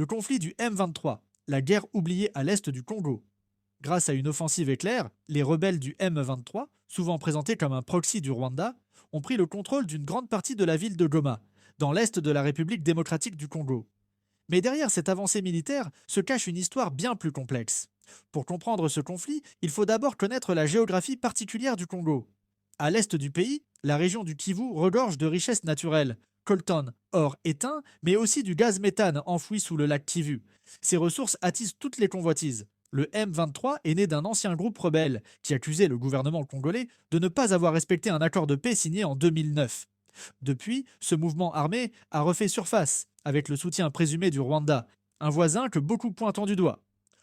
Le conflit du M23, la guerre oubliée à l'est du Congo. Grâce à une offensive éclair, les rebelles du M23, souvent présentés comme un proxy du Rwanda, ont pris le contrôle d'une grande partie de la ville de Goma, dans l'est de la République démocratique du Congo. Mais derrière cette avancée militaire se cache une histoire bien plus complexe. Pour comprendre ce conflit, il faut d'abord connaître la géographie particulière du Congo. À l'est du pays, la région du Kivu regorge de richesses naturelles, coltan, or éteint, mais aussi du gaz méthane enfoui sous le lac Kivu. Ces ressources attisent toutes les convoitises. Le M23 est né d'un ancien groupe rebelle qui accusait le gouvernement congolais de ne pas avoir respecté un accord de paix signé en 2009. Depuis, ce mouvement armé a refait surface, avec le soutien présumé du Rwanda, un voisin que beaucoup pointent du doigt.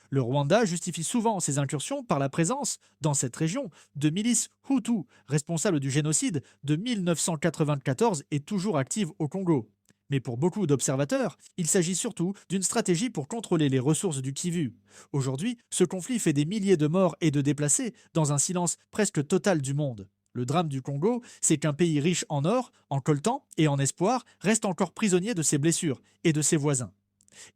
Le Rwanda justifie souvent ses incursions par la présence, dans cette région, de milices Hutus, responsables du génocide de 1994 et toujours actives au Congo. Mais pour beaucoup d'observateurs, il s'agit surtout d'une stratégie pour contrôler les ressources du Kivu. Aujourd'hui, ce conflit fait des milliers de morts et de déplacés dans un silence presque total du monde. Le drame du Congo, c'est qu'un pays riche en or, en coltan et en espoir reste encore prisonnier de ses blessures et de ses voisins.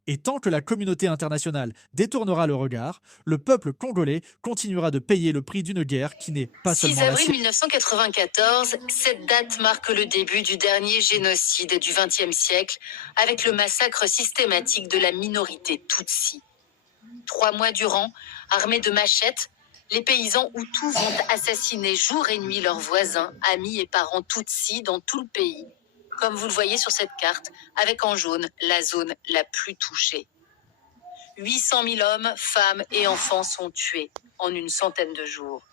Et tant que la communauté internationale détournera le regard, le peuple congolais continuera de payer le prix d'une guerre qui n'est pas 6 seulement la avril sienne. 1994, cette date marque le début du dernier génocide du XXe siècle, avec le massacre systématique de la minorité Tutsi. 3 mois durant, armés de machettes, les paysans Hutus vont assassiner jour et nuit leurs voisins, amis et parents Tutsi dans tout le pays. Comme vous le voyez sur cette carte, avec en jaune la zone la plus touchée. 800 000 hommes, femmes et enfants sont tués en une centaine de jours.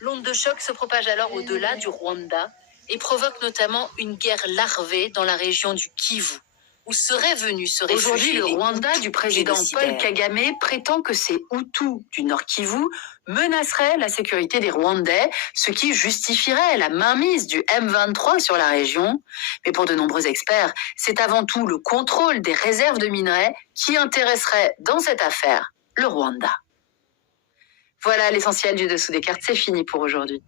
L'onde de choc se propage alors au-delà du Rwanda et provoque notamment une guerre larvée dans la région du Kivu, où seraient venus se réfugier. Aujourd'hui, le les Rwanda Hutus du président Paul génocidaires. Kagame prétend que ces Hutus du Nord Kivu menaceraient la sécurité des Rwandais, ce qui justifierait la mainmise du M23 sur la région. Mais pour de nombreux experts, c'est avant tout le contrôle des réserves de minerais qui intéresserait dans cette affaire le Rwanda. Voilà l'essentiel du dessous des cartes, c'est fini pour aujourd'hui.